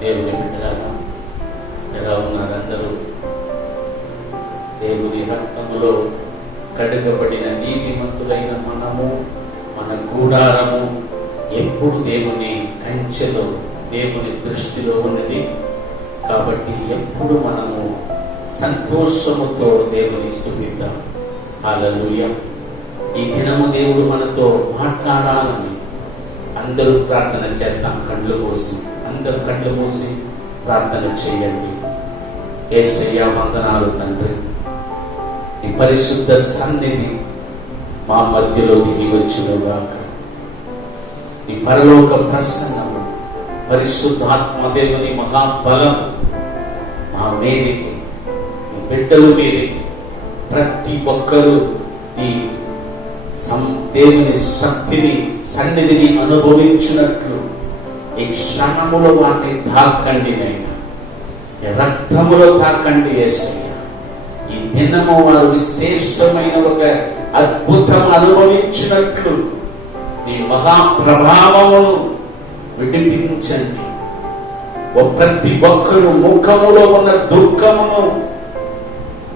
దేవుని బిడ్డలారా, ఎలా ఉన్నారు అందరూ? దేవుని రక్తములో కడుగబడిన నీతిమంతులైన మనము, మన గూడారము ఎప్పుడు దేవుని కంచెలో, దేవుని దృష్టిలో ఉన్నది. కాబట్టి ఎప్పుడు మనము సంతోషముతో దేవుని స్తుతిద్దాం. హల్లెలూయా. ఈ దినము దేవుడు మనతో మాట్లాడాలని అందరూ ప్రార్థన చేస్తాం. కళ్ళు మూసి, అందరూ కళ్ళు మూసి ప్రార్థన చేయండి. యేసయ్యా వందనాలు తండ్రి, ఈ పరిశుద్ధ సన్నిధి మా మధ్యలో దిగి వచ్చునుగాక. ఈ పరలోక ప్రసన్నము, పరిశుద్ధాత్మ దేవుని మహాబలం మా మీదికి, ఈ బిడ్డల మీదికి, ప్రతి ఒక్కరూ ఈ దేవుని శక్తిని, సన్నిధిని అనుభవించినట్లు ఈ క్షణములో వాటిని తాకండి నైనా, రక్తములో తాకండి యేసయ్య. ఈ దినము వారు విశేషమైన ఒక అద్భుతం అనుభవించినట్లు నీ మహాప్రభావమును విడిపించండి. ప్రతి ఒక్కరు ముఖములో ఉన్న దుఃఖమును,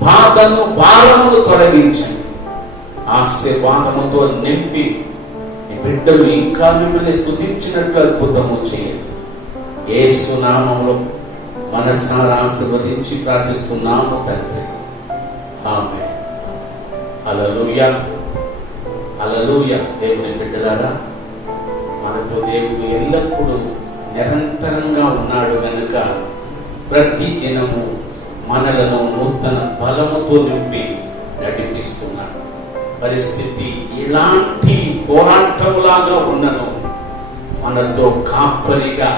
బాధను, భారమును తొలగించండి. ఆశీర్వాదముతో నింపి ఈ బిడ్డలు ఇంకా మిమ్మల్ని స్తుతించినట్లు అద్భుతము చేయండి. యేసు నామములో మనసారా ఆశీర్వదించి ప్రార్థిస్తున్నాము తండ్రి. ఆమేన్. హల్లెలూయా, హల్లెలూయా. దేవుని బిడ్డలారా, మనతో దేవుడు ఎల్లప్పుడూ నిరంతరంగా ఉన్నాడు గనుక ప్రతి దినము మనలను నూతన బలముతో నింపి నడిపిస్తున్నాడు. పరిస్థితి ఎలాంటి పోరాటములాగా ఉన్నను, మనతో కాపరిగా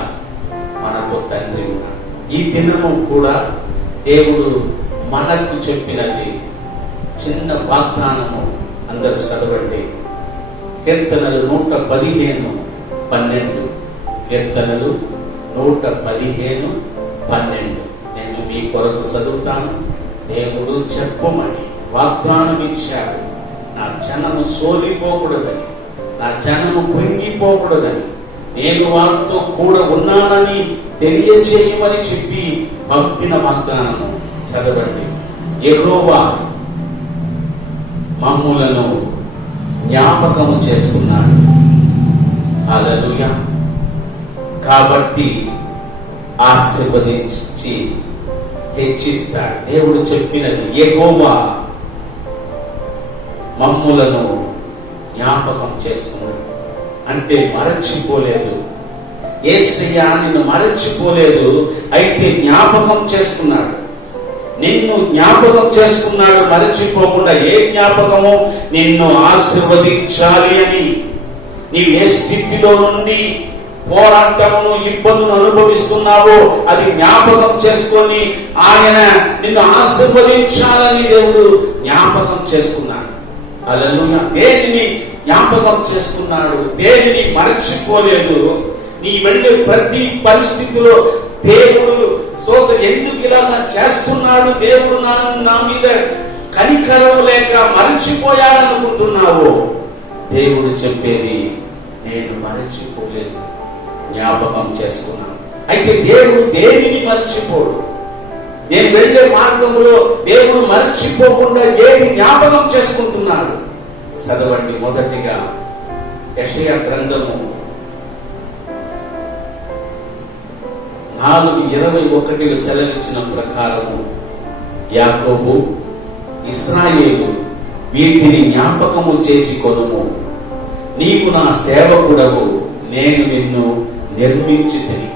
మనతో తండ్రి ఉన్నాడు. ఈ దినము కూడా దేవుడు మనకు చెప్పినది చిన్న వాగ్దానము. అందరూ చదవండి. కీర్తనలు 115:12. కీర్తనలు 115:12. నేను మీ కొరకు చదువుతాను. దేవుడు చెప్పమని వాగ్దానం ఇచ్చాడు. నా జనము సోలిపోకూడదని, నా జనము కృంగిపోకూడదని, నేను వారితో కూడా ఉన్నానని తెలియజేయమని చెప్పి పంపిన వాగ్దానము. చదవండి. యెహోవా మమ్ములను జ్ఞాపకము చేసుకున్నాడు. హల్లెలూయా. కాబట్టి ఆశీర్వదించి హెచ్చిస్తాడు. దేవుడు చెప్పినది, యెహోవా మమ్ములను జ్ఞాపకం చేసుకున్నాడు. అంటే మరచిపోలేదు. యేసయ్య నిన్ను మరచిపోలేదు, అయితే జ్ఞాపకం చేసుకున్నాడు. నిన్ను జ్ఞాపకం చేసుకున్నాడు మరచిపోకుండా. ఏ జ్ఞాపకము? నిన్ను ఆశీర్వదించాలి అని. నీవు ఏ స్థితిలో నుండి పోరాటమును, ఇబ్బందును అనుభవిస్తున్నావో అది జ్ఞాపకం చేసుకొని ఆయన నిన్ను ఆశీర్వదించాలని దేవుడు జ్ఞాపకం చేసుకున్నాడు. హల్లెలూయా. దేనిని జ్ఞాపకం చేసుకున్నాడు? దేనిని మరచిపోలేదు. నీ వెళ్ళే ప్రతి పరిస్థితిలో దేవుడు ఎందుకు ఇలాగా చేస్తున్నాడు? దేవుడు నా మీద కనికరం లేక మరచిపోయాడనుకుంటున్నావో, దేవుడు చెప్పేది, నేను మరచిపోలేదు, జ్ఞాపకం చేసుకున్నాను. అయితే దేవుడు దేనిని మరచిపోడు. నేను వెళ్ళే మార్గంలో దేవుడు మరచిపోకుండా ఏది జ్ఞాపకం చేసుకుంటున్నాడు? చదవండి. మొదటిగా యెషయా గ్రంథము 4:21 సెలవిచ్చిన ప్రకారము, యాకోబు, ఇశ్రాయేలు, వీటిని జ్ఞాపకము చేసి కొనుము. నీవు నా సేవకుడవు, నేను నిన్ను నిర్మించితిని.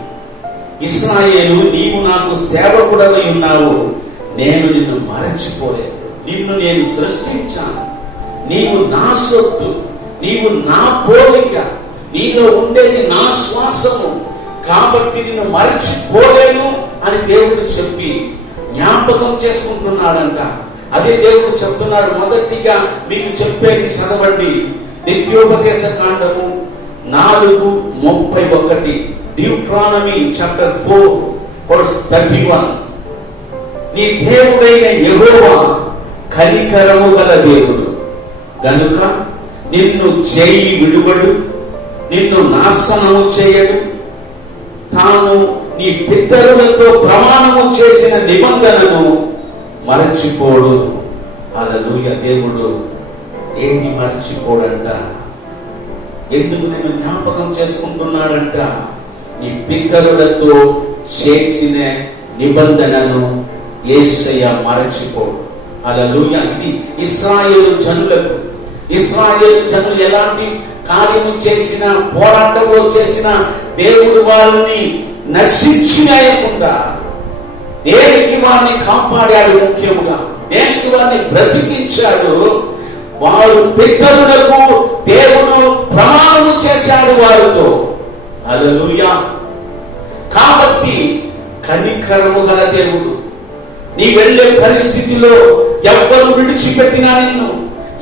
ఇశ్రాయేలు, నీవు నాకు సేవకుడవై ఉన్నావు, నేను నిన్ను మరచిపోలేదు. నిన్ను నేను సృష్టించాను. నీవు నా సొత్తు, నీవు నా పోలిక, నీలో ఉండేది నా శ్వాసము. కాబట్టి నిన్ను మరచిపోలేను అని దేవుడు చెప్పి జ్ఞాపకం చేసుకుంటున్నాడంట. అదే దేవుడు చెప్తున్నాడు. మొదటిగా మీకు చెప్పేది చదవండి. నిత్యోపదేశ కాండము 4:31. Deuteronomy chapter 4:31. నీ దేవుడైన యెహోవా కనికరము గల దేవుడు గనుక నిన్ను చేయి విడువడు, నిన్ను నాశనము చేయడు. తాను నీ పితరులతో ప్రమాణము చేసిన నిబంధనను మరచిపోడు. హల్లెలూయా. దేవుడు ఏది మరచిపోడంట. ఎందుకు నేను జ్ఞాపకం చేసుకుంటున్నాడంట? నీ పితరులతో చేసిన నిబంధనను యేసయ్య మరచిపోడు. హల్లెలూయా. ఇది ఇశ్రాయేలు జనులకు, ఇశ్రాయేలు జనులు ఎలాంటి కార్యము చేసినా, పోరాటంలో చేసిన దేవుడు వారిని నశించివేయకుండా దేనికి వారిని కాపాడాడు. ముఖ్యముగా దేనికి వారిని బ్రతికించాడు. వారు పితరులకు దేవుడు ప్రమాణము చేశాడు వారితో. హల్లెలూయా. కాబట్టి కనికరము గల దేవుడు, నీ వెళ్ళే పరిస్థితిలో ఎవరు విడిచిపెట్టినా నిన్ను,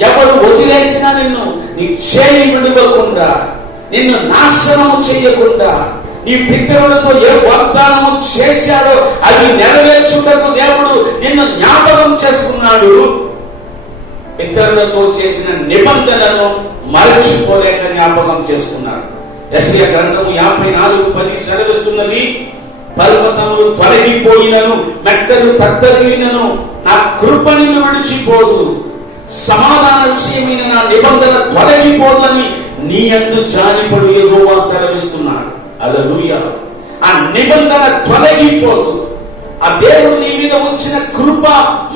ఎవరు వదిలేసినా నిన్ను, నీ చేయి విడవకుండా, నిన్ను నాశనము చేయకుండా, నీ పితరులతో ఏ వాగ్దానము చేశాడో అది నెరవేర్చుటకు దేవుడు నిన్ను జ్ఞాపకం చేసుకున్నాడు. పితరులతో చేసిన నిబంధనను మరచిపోలేక జ్ఞాపకం చేసుకున్నాడు. యెషయా గ్రంథము 54:10 సెలవిస్తున్నది, పర్వతములు తొలగిపోయినను, మెట్టలు తత్తరిల్లినను, నా కృప నిన్ను విడిచిపోదు, సమాధాన విషయమైన నా నిబంధన తొలగిపోదని నీ యందు జాలిపడు యెహోవా సెలవిస్తున్నాడు. హల్లెలూయా. ఆ నిబంధన తొలగిపోదు. ఆ దేవుడు నీ మీద ఉంచిన కృప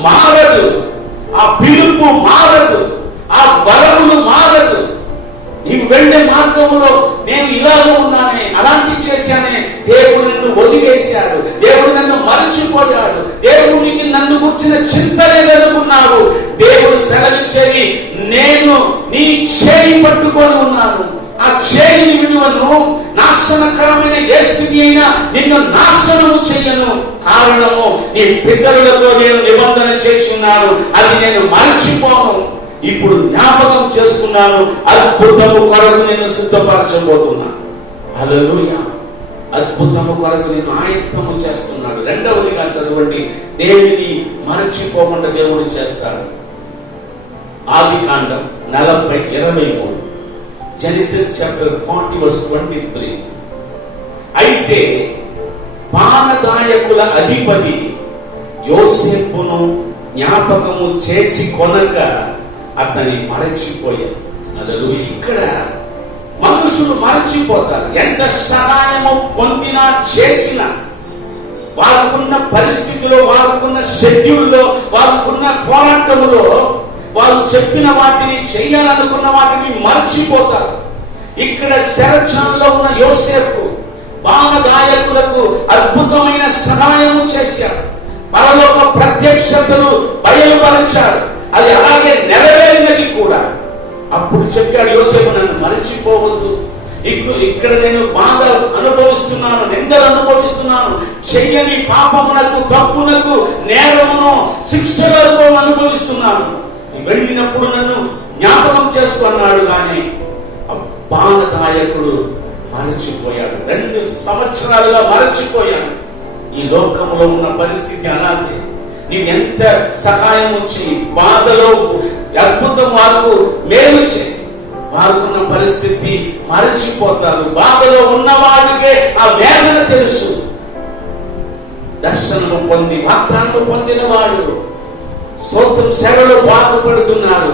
మారదు, ఆ పిలుపు మారదు, ఆ వరములు మారదు. నీవు వెళ్ళే మార్గంలో నేను ఇలాగ ఉన్నానే, అలాంటి చేశానే, దేవుడు నన్ను వదిలేశాడు, దేవుడు నన్ను మరచిపోయాడు, దేవుడికి నన్ను గుర్చిన చింతనే కలుగున్నావు. దేవుడు సెలవిచ్చేది, నేను నీ చేయి పట్టుకొని ఉన్నాను, ఆ చేయిని విడువను, నాశనకరమైన ఏ స్థితి అయినా నిన్ను నాశనము చెయ్యను. కారణము, నీ పితరులతో నేను నిబంధన చేసి ఉన్నాను, అది నేను మరచిపోను. ఇప్పుడు జ్ఞాపకం చేసుకున్నాను, అద్భుతము కొరకు నేను సిద్ధపరచబోతున్నా. హల్లెలూయా. అద్భుతము కొరకు నేను ఆయత్తము చేస్తున్నాడు. రెండవదిగా చదవండి, దేవుని మరచిపోకుండా దేవుడు చేస్తాడు. ఆదికాండం 40:23, జెనసిస్ చాప్టర్ 40:23. అయితే పానదాయకుల అధిపతి యోసేపును జ్ఞాపకము చేసి కొనక అతని మరచిపోయారు. హల్లెలూయా. ఇక్కడ మనుషులు మరచిపోతారు. ఎంత సహాయము పొందినా చేసినా, వారుకున్న పరిస్థితిలో, వారుకున్న షెడ్యూల్లో, వారుకున్న పోరాటములో వారు చెప్పిన వాటిని, చేయాలనుకున్న వాటిని మర్చిపోతారు. ఇక్కడ శరచాల్లో ఉన్న యోసేపు బాణదాయకులకు అద్భుతమైన సహాయము చేశారు. పరలోక ప్రత్యక్షతలు బయలుపరిచారు. అది అలాగే నెరవేరినది కూడా. అప్పుడు చెప్పాడు యోసేపు, నన్ను మరచిపోవద్దు, ఇక్కడ నేను బాధ అనుభవిస్తున్నాను, నిందలు అనుభవిస్తున్నాను, చెయ్యని పాపమునకు, తప్పునకు, నేరమును, శిక్షలకు అనుభవిస్తున్నాను, వెళ్ళినప్పుడు నన్ను జ్ఞాపకం చేసుకున్నాడు. కానీ బాణదాయకుడు మరచిపోయాడు. 2 సంవత్సరాలుగా మరచిపోయాడు. ఈ లోకంలో ఉన్న పరిస్థితి అలాగే. నీవు ఎంత సహాయం వచ్చి బాధలో అద్భుతం వారికి మేలు చేయి, వారుకున్న పరిస్థితి మరచిపోతారు. బాధలో ఉన్న వాడికే ఆ వేదన తెలుసు. దర్శనము పొంది వాగ్దానము పొందిన వాడు స్తోత్రం సేవలో బాధపడుతున్నాడు.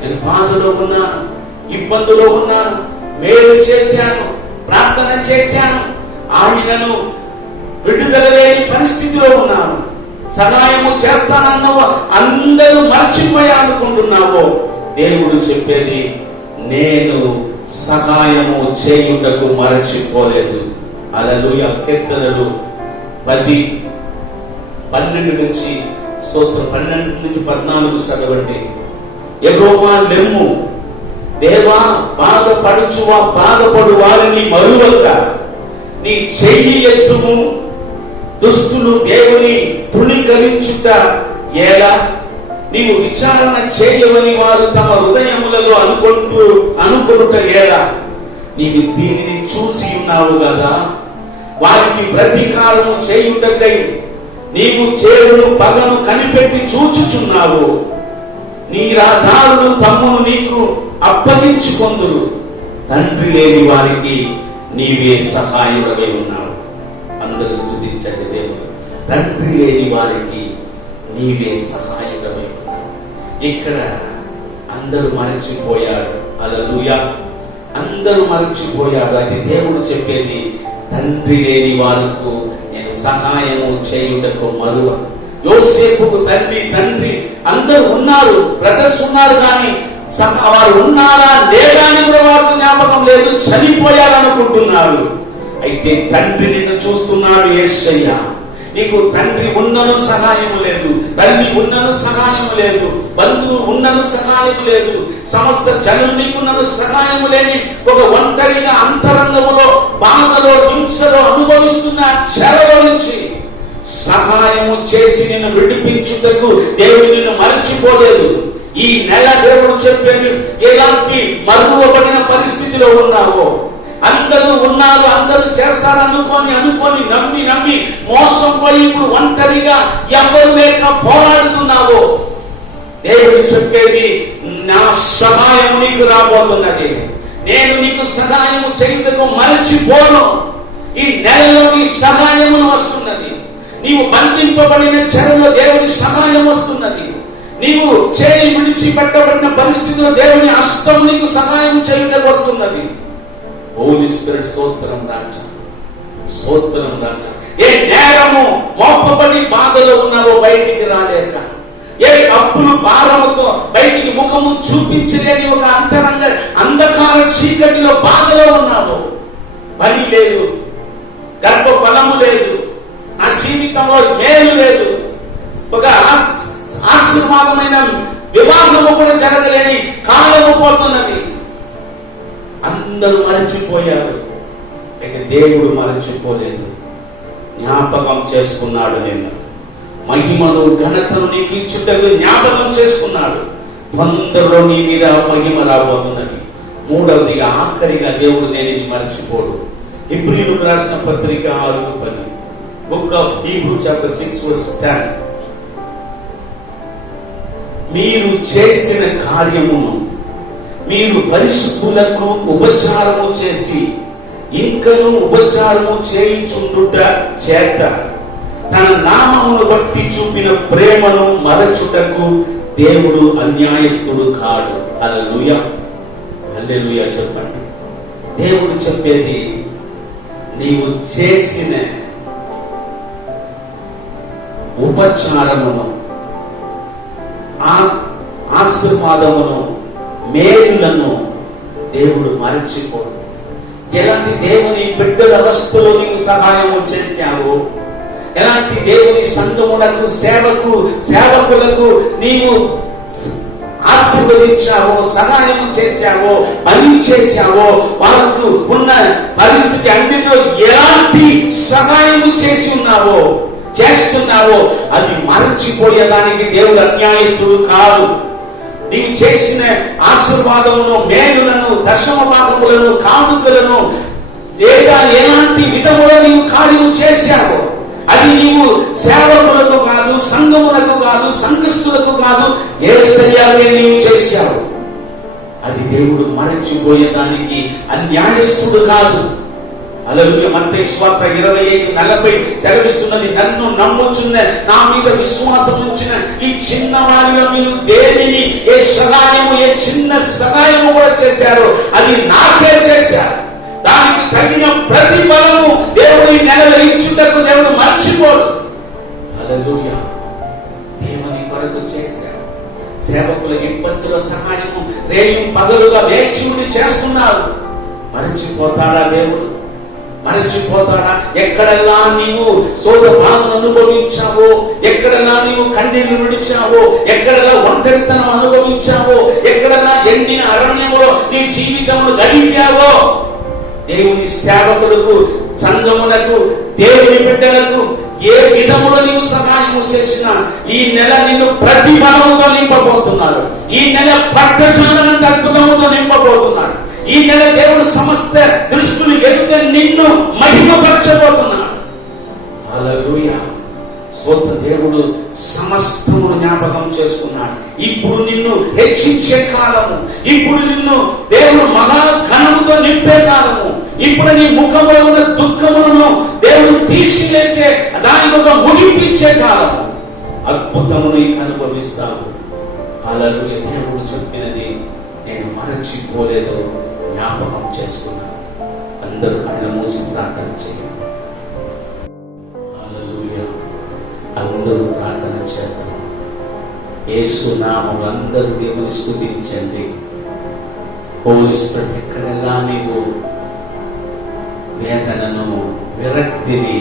నేను బాధలో ఉన్నాను, ఇబ్బందులో ఉన్నాను, మేలు చేశాను, ప్రార్థన చేశాను, ఆయనను విడుదల లేని పరిస్థితిలో ఉన్నాను, సహాయము చేస్తానన్నావు, అందరూ మర్చిపోయా అనుకుంటున్నావు. దేవుడు చెప్పేది, నేను సహాయము చేయుటకు మరచిపోలేదు. హల్లెలూయా. కీర్తనలు 10:12 నుంచి స్తోత్రం 12 నుంచి 14 చదవండి. యెహోవా లెమ్ము, దేవా బాధపడు వారిని మరువక నీ చెయ్యి ఎత్తుము. దుష్టులు దేవుని తృణీకరించుట ఎలా? నీవు విచారణ చేయవని వారు తమ హృదయములలో అనుకొనుట ఎలా? నీవు దీనిని చూసి ఉన్నావు కదా. వారికి ప్రతీకారము చేయుటకై నీవు చేరును పగను కనిపెట్టి చూచుచున్నావు. నీ రాధారులు తమ్మును నీకు అప్పగించుకొందురు. తండ్రి లేని వారికి నీవే సహాయుడవై ఉన్నావు. అందరూ స్తుతించండి. దేవుడు తండ్రి లేని వారికి నీవే సహాయకమై ఉన్నావు. ఇక్కడ అందరూ మరచిపోయారు. హల్లెలూయా. అందరూ మరచిపోయారు. అది దేవుడు చెప్పేది, తండ్రి లేని వారికి నేను సహాయము చేయుటకు మరువ. యోసేపుకు తండ్రి అందరూ ఉన్నారు, బ్రదర్స్ ఉన్నారు, కానీ వారు ఉన్నారా లేదా అని కూడా వారికి జ్ఞాపకం లేదు. చనిపోయారనుకుంటున్నారు. అయితే తండ్రి నిన్ను చూస్తున్నాడు. యేసయ్య, నీకు తండ్రి ఉన్నను సహాయము లేదు, తల్లి ఉన్నను సహాయము లేదు, బంధువు ఉన్నను సహాయము లేదు, సమస్త జనులు నీకున్నను సహాయము లేని ఒక ఒంటరిగా అంతరంగములో బాధలో హింసలో అనుభవిస్తున్న చెరలో నుంచి సహాయము చేసి నిన్ను విడిపించుటకు దేవుడు నిన్ను మరచిపోలేదు. ఈ నెల దేవుడు చెప్పేది, ఎలాంటి మరుగుపడిన పరిస్థితిలో ఉన్నావో, అందరూ ఉన్నారు, అందరూ చేస్తారనుకొని నమ్మి మోసం పోయి ఇప్పుడు ఒంటరిగా ఎవరు లేక పోరాడుతున్నావో, దేవుడు చెప్పేది, నా సహాయము నీకు రాబోతున్నది. నేను నీకు సహాయము చేయుటకు మరచిపోను. ఈ నెలలో నీ సహాయము వస్తున్నది. నీవు బంధింపబడిన చెరలో దేవుని సహాయం వస్తున్నది. నీవు చేయి విడిచిపెట్టబడిన పరిస్థితిలో దేవుని హస్తం నీకు సహాయం చేయడానికి వస్తున్నది. హోలీ స్పిరిట్ స్తోత్రం రాజా, స్తోత్రం రాజా. ఏ నేరము మోపబడి బాధలో ఉన్నావో బయటికి రాలేక, ఏ అప్పులు భారముతో బయటికి ముఖము చూపించలేని ఒక అంతరంగ అంధకార చీకటిలో బాధలో ఉన్నావో, పని లేదు, గర్భ ఫలము లేదు, నా జీవితంలో మేలు లేదు, ఒక ఆశీర్వాదమైన వివాహము కూడా జరగలేని కాలము పోతున్నది. అందరూ మరచిపోయారు. అయితే దేవుడు మరచిపోలేదు, జ్ఞాపకం చేసుకున్నాడు. నిన్ను మహిమను ఘనతను నీకు ఇచ్చుటకు జ్ఞాపకం చేసుకున్నాడు. తొందరలో నీ మీద మహిమ రాబోతున్నది. మూడవదిగా, ఆఖరిగా, దేవుడు దేనిని మరచిపోడు. హెబ్రీయులకు రాసిన పత్రిక 6:10, బుక్ ఆఫ్ హీబ్రూ చాప్టర్ 6:10, మీరు చేసిన కార్యమును మీరు పరిశుద్ధులకు ఉపచారము చేసి ఇంకను ఉపచారము చేయించుండుట చేత తన నామమును బట్టి చూపిన ప్రేమను మరచుటకు దేవుడు అన్యాయస్తుడు కాడు. హల్లెలూయా, హల్లెలూయా చెప్పండి. దేవుడు చెప్పేది, నీవు చేసిన ఉపచారమును, ఆశీర్వాదమును, మేలులను దేవుడు మరచిపోడు. ఎలాంటి దేవుని బిడ్డల అవస్థలో నీవు సహాయము చేశావో, ఎలాంటి దేవుని సంఘములకు సేవకులకు నీవు ఆశీర్వదించావో, సహాయం చేశావో, పని చేశావో, వాళ్ళకు ఉన్న పరిస్థితి అన్నిటిలో ఎలాంటి సహాయం చేసి ఉన్నావో, చేస్తున్నావో, అది మరచిపోయేదానికి దేవుడు అన్యాయస్తుడు కాదు. నీవు చేసిన ఆశీర్వాదమును, మేలులను, దశమ భాగములను, కానుకలను ఎలాంటి విధములో నీవు కార్యము చేశావో, అది నీవు సేవకులకు కాదు, సంఘములకు కాదు, సంఘస్థులకు కాదు, యేసయ్యకే నీవు చేశావు. అది దేవుడు మరచిపోయేదానికి అన్యాయస్తుడు కాదు. హల్లెలూయా. మత్తయి సువార్త 25:40 చదివిస్తున్నది, నన్ను నమ్ముచున్న, నా మీద విశ్వాసం ఉంచిన ఈ చిన్న వారిలో మీరు దేనిని, ఏ సహాయము, ఏ చిన్న సహాయము కూడా చేశారో అది నాకే చేశారు. దానికి తగిన ప్రతిఫలము దేవుడు ఈ నెలలో ఇచ్చుటకు దేవుడు మర్చిపోడు. హల్లెలూయా. దేవుని కొరకు చేశారు. సేవకుల ఇబ్బందుల సహాయము రేయం పగలుగా వేచి చేస్తున్నారు. మరచిపోతాడా దేవుడు? మరచిపోతాడా? ఎక్కడెల్లా నీవు సోద బాధను అనుభవించావో, ఎక్కడెల్లా నీవు కన్నీళ్లు విడిచావో, ఎక్కడెల్లా ఒంటరితనం అనుభవించావో, ఎక్కడెల్లా ఎండిన అరణ్యములో నీ జీవితమును గడిపావో, దేవుని సేవకులకు, సంఘములకు, దేవుని బిడ్డలకు ఏ విధములో నీవు సహాయము చేసినా ఈ నెల నిన్ను ప్రతిఫలముతో నింపబోతున్నారు. ఈ నెల పట్టచాలనంత అద్భుతముతో నింపబోతున్నారు. ఈ నెల దేవుడు సమస్త దృష్టిని ఎదుట నిన్ను మహిమపరచబోతున్నాడు. హల్లెలూయా. స్వత దేవుడు సమస్తమును జ్ఞాపకం చేసుకున్నాడు. ఇప్పుడు నిన్ను హెచ్చించే కాలము, ఇప్పుడు నిన్ను దేవుడు మహాఘనముతో నింపే కాలము, ఇప్పుడు నీ ముఖంలో ఉన్న దుఃఖములను దేవుడు తీసి అద్భుతమును ఇక అనుభవిస్తావు. హల్లెలూయా. దేవుడు చెప్పినది నేను మరచిపోలేదు, జ్ఞాపకం చేసుకున్నాను. అందరూ కళ్ళు మూసి ప్రార్థన చేయండి. హల్లెలూయా. అందరూ ప్రార్థన చేద్దాం. యేసు నామములో అందరూ దేవుని స్తుతించండి. హోలీ స్పిరిట్, ఎక్కడెల్లా నీవు వేదనను, విరక్తిని,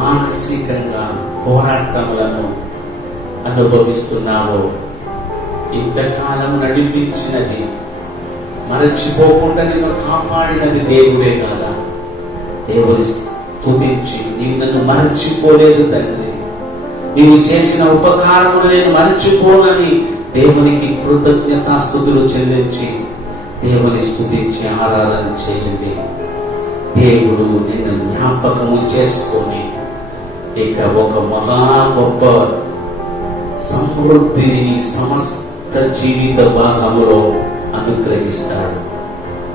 మానసికంగా పోరాటములను అనుభవిస్తున్నావో, ఇంతకాలం నడిపించినది, మరచిపోకుండా నిన్ను కాపాడినది దేవుడే కదా. దేవుని స్తుతించి, నీవు నన్ను మరచిపోలేదు తండ్రి, నీవు చేసిన ఉపకారమును నేను మరచిపోనని దేవునికి కృతజ్ఞతాస్తుతులు చెల్లించి దేవుని స్తుతించి ఆరాధన చేయండి. దేవుడు నిన్ను జ్ఞాపకము చేసుకొని ఇక ఒక మహా గొప్ప సమృద్ధిని నీ సమస్త జీవిత భాగములో అనుగ్రహిస్తాడు.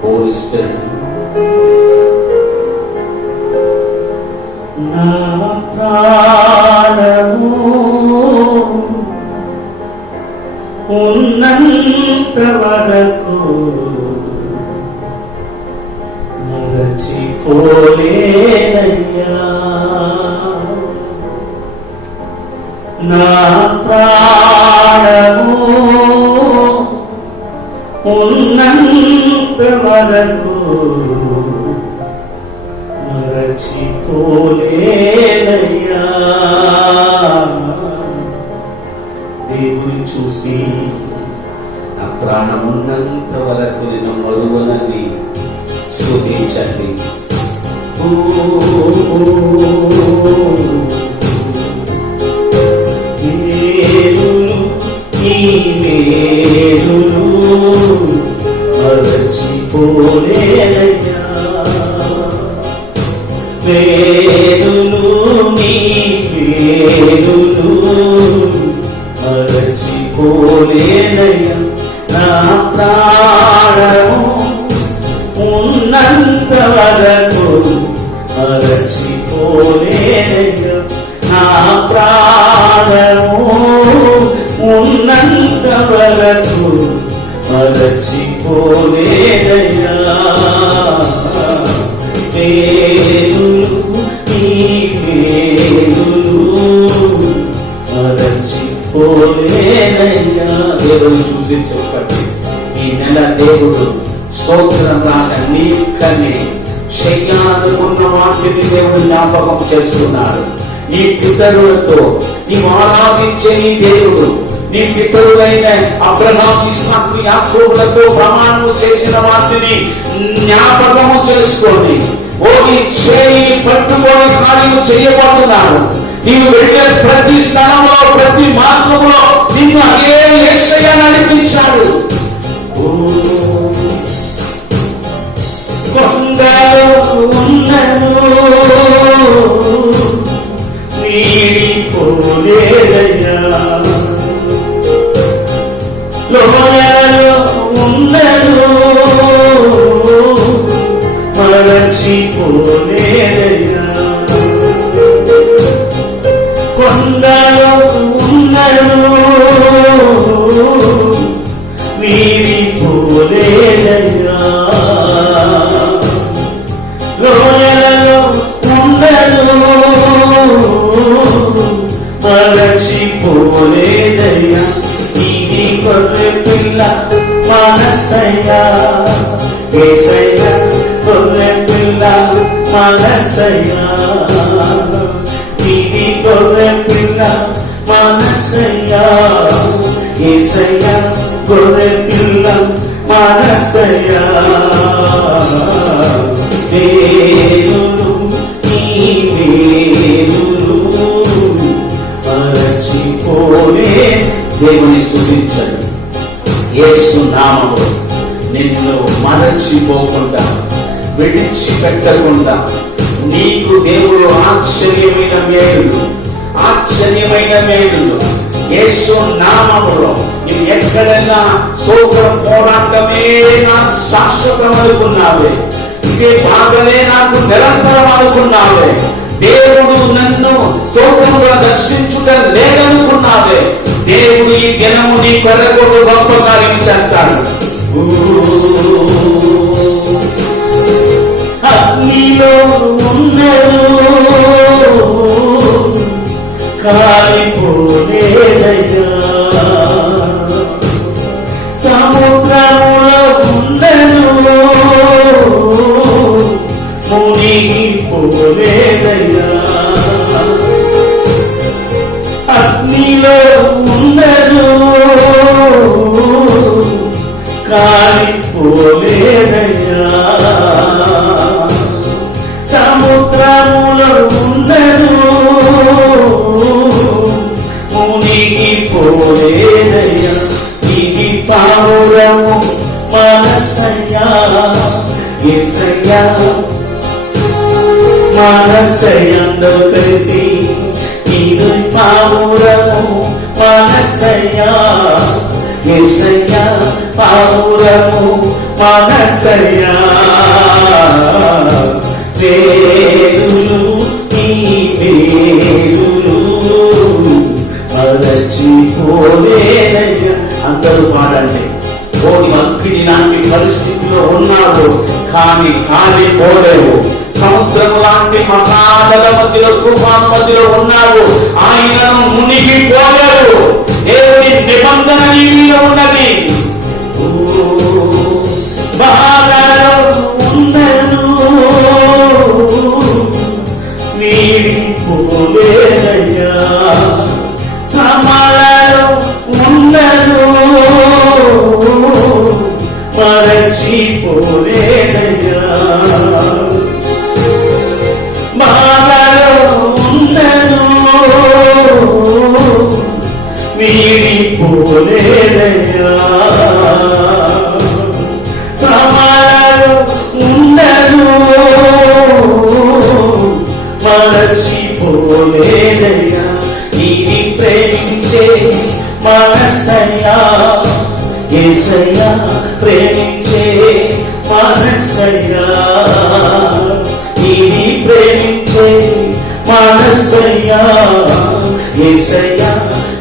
హోలీ స్పిరిట్, నా ప్రాణము ఉన్నంత వరకు మరచిపోలేనయ్యా, నా ప్రాణము ఉన్నంత వరకు మరచిపోలేనయ్యా. దేవుని చూసి నా ప్రాణమున్నంత వరకు నిన్ను మరువనని స్తుతించండి. మరచిపోలేనయ్యా, వేరులు నీ వేరులు మరచిపోలేనయ్యా, నా ప్రాణము ఉన్నంత వరకు మరచిపోలేనయ్యా, నా ప్రాణము ఉన్నంత వరకు మరచిపోలేనయ్యా, వేరులు నీ వేరులు మరచిపోలేనయ్యా. దేవుని చూసి చెప్పండి, ఈ నెల దేవుడు స్తోత్రం రాగా నీకనే శయ్యానుకున్న వాటిని దేవుడు జ్ఞాపకం చేస్తున్నాడు. నీ పితరులతో నీవు ఆరాధించే నీ దేవుడు, నీ పితరులైన అబ్రహాము, ఇస్సాకు, యాకోబులతో ప్రమాణము చేసిన వాటిని జ్ఞాపకము చేసుకొని నీ చేయిని పట్టుకొని కార్యము చేయబోతున్నాడు. నీవు వెళ్ళే ప్రతి స్థలంలో, ప్రతి మార్గంలో నిన్ను అదే యేసయ్య నడిపించాడు. కొండలో ఉన్నను వీడిపోలేదయ్యా, లోయలో ఉన్నను మరచిపోలేదయ్యా, కొండలో ఉన్నను వీడిపోలేదయ్యా, లోయలో ఉన్నను మరచిపోలేదయ్యా, ఇది గొర్రె పిల్ల మనసయ్యా, యేసయ్యా గొర్రె పిల్ల మనసయ్యా, ఇది గొర్రె పిల్ల మనసయ్యా, యేసయ్యా గొర్రె పిల్ల మనసయ్యా, వేరులు నీ వేరులు మరచిపోలే. దేవుని స్తుతించండి. యేసు నామములో నిన్ను మరచిపోకుండా, విడిచిపెట్టకుండా నీకు దేవుడు ఆశ్చర్యమైన మేలులు యేసు నామములో నీవు ఎక్కడైనా స్తోత్రం పోరాటమే నాకు శాశ్వతం అనుకున్నావే, ఇదే బాధలే నాకు నిరంతరం అనుకున్నావే, దేవుడు నన్ను స్తోత్రముగా దర్శించుట లేదనుకున్నావే, దేవుడు ఈ దినము నీ కొరకు గొప్ప కార్యం చేస్తాడు. అగ్నిలో ఉన్నరు కాలిపోలేదయ్యా, సముద్రములో ఉన్నరు మునిగిపోలేదయ్యా, అగ్నిలో ఉన్నరు కాలిపోలేదయ్యా, సముద్రములో ఉన్నరు మునిగిపోలేదయ్యా, ఇది పావురము మనసయ్యా యేసయ్యా, మనసయ్యందరూ కలిసి ఇది పావురము మనసయ్యా యేసయ్యా, పావురము మనసయ్యా, వేరులు ఈ వేరులు మరచిపోలేదయ్యా. అందరూ పాడండి. ఓని అగ్ని లాంటి పరిస్థితిలో ఉన్నావు కానీ కాలిపోలేవు, సముద్రం లాంటి మహానద మధ్యలో తుఫాను మధ్యలో ఉన్నావు, ఆయనను మునిగిపోలేవు. దేవుని నిబంధన నీ మీద ఉన్నది. బాధలో ఉన్నను వీడిపోలేదయ్యా, శ్రమలలో ఉన్నను మరచిపోలేదయ్యా, బాధలో ఉన్నను వీడిపోలేదయ్యా, శ్రమలలో ఉన్నను మరచిపోలేదయ్యా, ఇది ప్రేమించే మనసయ్యా యేసయ్యా, ప్రేమించే మనసయ్యా, ఇది ప్రేమించే మనసయ్యా యేసయ్యా,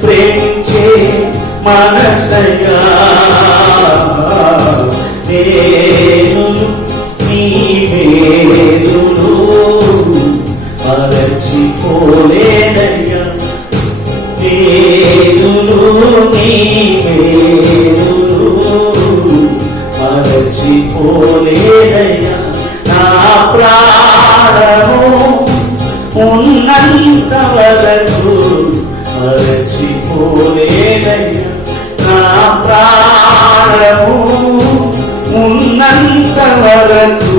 ప్రేమించే మనసయ్యా, వేరులు నీ వేరులు మరచిపోలేదయ్యా, వేరులు నీ వేరులు మరచిపోలేదయ్యా, నా ప్రాణము ఉన్నంత వరకు మరచిపోలేదయ్యా, నా ప్రాణము ఉన్నంత వరకు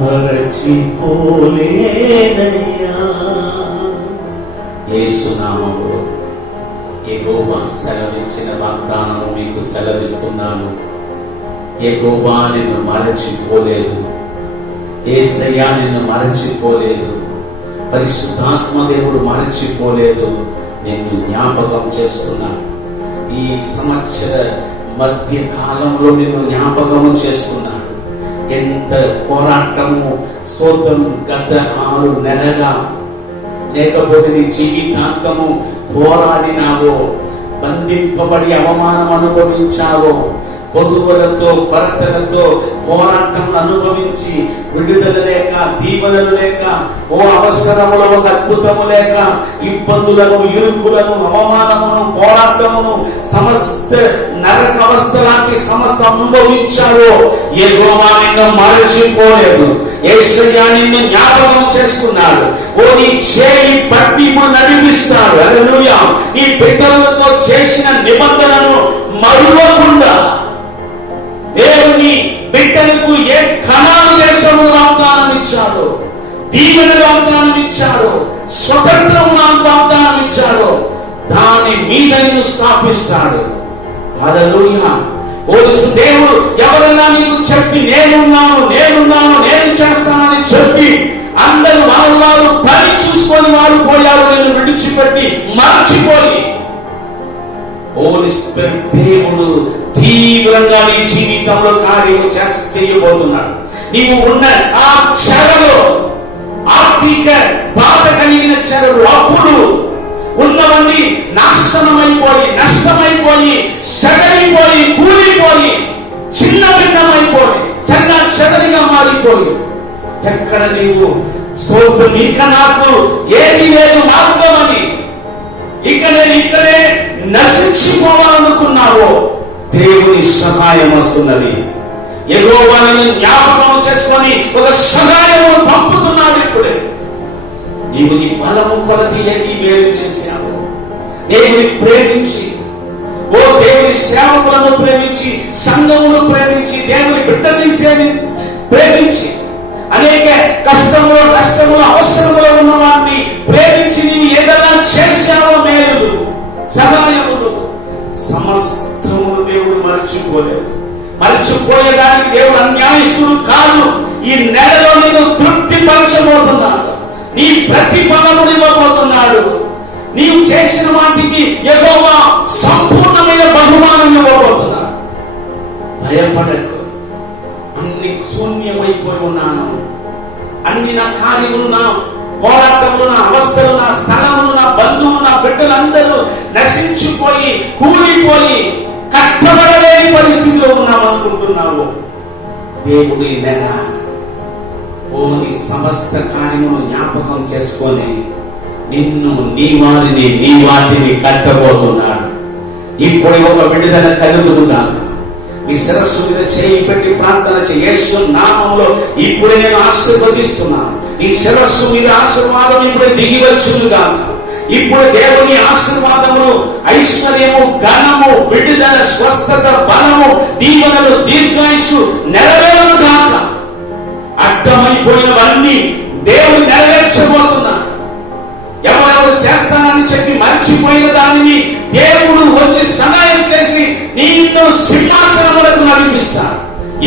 మరచిపోలేదయ్యా. యేసు నామములో యెహోవా సెలవిచ్చిన వాగ్దానము మీకు సెలవిస్తున్నాను. యెహోవా నిన్ను మరచిపోలేదు, యేసయ్యా నిన్ను మరచిపోలేదు, పరిశుద్ధాత్మ దేవుడు మరచిపోలేదు, నిన్ను జ్ఞాపకం చేస్తున్నాడు. ఈ సంవత్సర మధ్య కాలంలో నిన్ను జ్ఞాపకము చేసుకున్నాడు. ఎంత పోరాటము స్తోత్రం, గత 6 నెలగా లేకపోతే నీ జీవితాంతము పోరాడినావో, బంధింపబడి అవమానం అనుభవించావో, కొదువులతో కొరతలతో పోరాటం అనుభవించి విడుదల లేక, దీవెనలు లేక, ఓ అవసరములో ఒక అద్భుతము లేక, ఇబ్బందులను, ఇరుకులను, అవమానమును, పోరాటమును, సమస్త నరక అవస్థ లాంటి సమస్త అనుభవించావో, యెహోవా నిన్ను మరచిపోలేదు, యేసయ్యా నిన్ను జ్ఞాపకం చేసుకున్నాడు. ఓ నీ చేయి పట్టి నడిపిస్తాడు. హల్లెలూయా. నీ పితరులతో చేసిన నిబంధనను మరువకుండా దేవుని బిడ్డలకు ఏ కనాను దేశము వాగ్దానం ఇచ్చాడో, దీవెన వాగ్దానం ఇచ్చాడో, స్వతంత్రము వాగ్దానం ఇచ్చాడో, దాని మీద నిన్ను స్థాపిస్తాడు. హల్లెలూయా. ఓసు దేవుడు ఎవరైనా నీకు చెప్పి నేనున్నాను నేను చేస్తానని చెప్పి అందరూ వారు పని చూసుకొని వారు పోయారు, నిన్ను విడిచిపెట్టి మర్చిపోయి, హోలీ స్పిరిట్ దేవుడు తీవ్రంగా నీ జీవితంలో కార్యము చేయబోతున్నాడు. నీవు ఉన్న ఆ చెరలో, ఆర్థిక బాధ కలిగిన చెరలు, అప్పుడు ఉన్నవన్నీ నాశనమైపోయి, నష్టమైపోయి, సగలిపోయి, కూలిపోయి, చిన్న భిన్నమైపోయి, చెన్న చెదరిగా మారిపోయి, ఎక్కడ నీవు స్తోత్రం ఇక నాకు ఏది లేదు మార్గం అని, ఇక నేను ఇక్కడే నశించిపోవాలనుకున్నావో దేవుని సహాయం వస్తున్నది. యెహోవాను జ్ఞాపకం చేసుకొని ఒక సహాయము పంపుతున్నాడు. ఇప్పుడే నీవు నీ బలము కొలది ఏది మేలు చేశావు. దేవుని ప్రేమించి, ఓ దేవుని సేవకులను ప్రేమించి, సంఘమును ప్రేమించి, దేవుని బిడ్డని ప్రేమించి, అనేక కష్టములు, నష్టములు, అవసరములు ఉన్న వారిని ప్రేమించి నీవు ఏదైనా చేశావో మేలు, సహాయములు, సమస్తమును దేవుడు మర్చిపోలేదు. మర్చిపోయేదానికి దేవుడు అన్యాయస్తుడు కాదు. ఈ నెలలో నేను తృప్తి పరచబోతున్నాడు. నీ ప్రతిఫలమును ఇవ్వబోతున్నాడు. నీవు చేసిన వాటికి యెహోవా సంపూర్ణమైన బహుమానం ఇవ్వబోతున్నాడు. భయపడకు. అన్ని శూన్యమైపోయి ఉన్నాను. అన్ని నా కార్యములు, నా పోరాటములు, నా అవస్థలు, నా స్థలములు, నా బంధువులు, నా బిడ్డలందరూ నశించిపోయి, కూలిపోయి, కట్టబడలేని పరిస్థితిలో ఉన్నామనుకుంటున్నావు. దేవుడి నెల నీ సమస్త కార్యమును జ్ఞాపకం చేసుకొని నిన్ను, నీ వారిని, నీ వాటిని కట్టబోతున్నాడు. ఇప్పుడు ఒక విడుదల కలుగునుగా. మీ శిరస్సు మీద చేయి పెట్టి ప్రార్థన చేయి. యేసు నామములో ఇప్పుడు నేను ఆశీర్వదిస్తున్నాను. ఈ శిరస్సు మీద ఆశీర్వాదం ఇప్పుడు దిగి వచ్చునుగా. ఇప్పుడు దేవుని ఆశీర్వాదములు, ఐశ్వర్యము, ఘనము, విడుదల, స్వస్థత, బలము, దీవెనలు, దీర్ఘాయుషు నెరవేరుగాక. అడ్డమైపోయినవన్నీ దేవుడు నెరవేర్చబోతున్నాడు. ఎవరెవరు చేస్తానని చెప్పి మర్చిపోయిన దానిని దేవుడు వచ్చి సహాయం చేసి నిన్ను సింహాసనములకు నడిపిస్తాడు.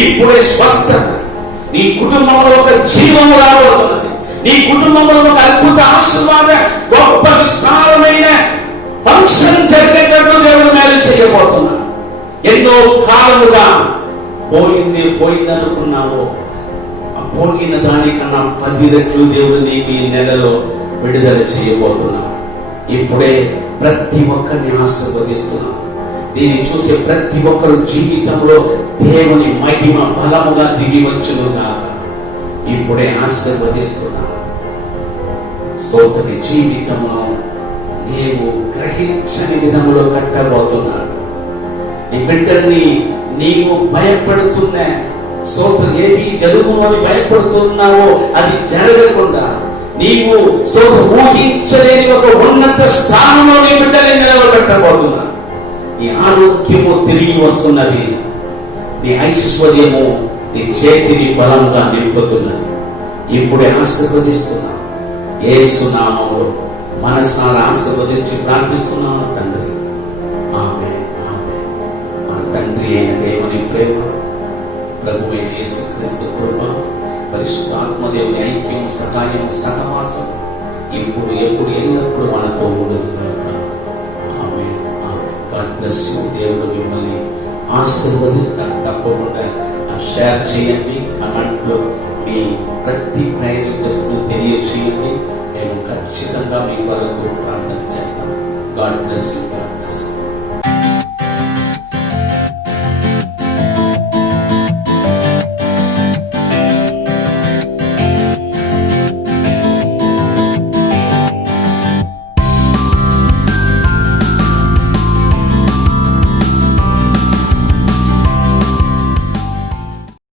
ఇప్పుడే స్వస్థత నీ కుటుంబంలో ఒక జీవము రాబోతున్నది. నీ కుటుంబంలో ఒక అద్భుత ఆశీర్వాద, గొప్ప విస్తారమైన ఫంక్షన్ జరిగేటట్టు దేవుడు మేలు చేయబోతున్నాడు. ఎన్నో కాలముగా పోయిందనుకున్నావో, ఆ పోయిన దానికన్నా 10 రెట్లు దేవుడు నీకు ఈ నెలలో విడుదల చేయబోతున్నాడు. ఇప్పుడే ప్రతి ఒక్కరిని ఆశీర్వదిస్తున్నాడు. దీన్ని చూసే ప్రతి ఒక్కరు జీవితంలో దేవుని మహిమ బలముగా దిగి వచ్చునుగా. ఇప్పుడే ఆశీర్వదిస్తున్నాడు. స్తోత్ర జీవితమును నీవు గ్రహించని విధములో కట్టబోతున్నాడు. నీ బిడ్డల్ని నీవు భయపడుతున్నా, స్తోత్రం ఏది జరుగును అని భయపడుతున్నావో అది జరగకుండా నీవు ఊహించలేని ఒక ఉన్నత స్థానంలో నీ బిడ్డని నిలబెట్టబోతున్నా. నీ ఆరోగ్యము తిరిగి వస్తున్నది. నీ ఐశ్వర్యము నీ చేతిని బలంగా నింపుతున్నది. ఇప్పుడే ఆశీర్వదిస్తున్నా. యేసు నామములో మనసారా ఆశీర్వదించి ప్రార్థిస్తున్నాను తండ్రి. ఆమేన్, ఆమేన్. మన తండ్రి అయిన దేవుని ప్రేమ, ప్రభువైన యేసుక్రీస్తు కృప, పరిశుద్ధాత్మదేవుని ఐక్యం, సహాయం, సహవాసం ఇప్పుడు ఎప్పుడు ఎల్లప్పుడు మనతో ఉండునుగాక. Amen, amen. God bless you. దేవుడు మిమ్మల్ని ఆశీర్వదిస్తాడు. తప్పకుండా షేర్ చేయండి. కమెంట్లో మీ ప్రతి ప్రేయర్ రిక్వెస్ట్ను తెలియచేయండి. మేము ఖచ్చితంగా మీ కొరకు ప్రార్థన చేస్తాం. God bless you.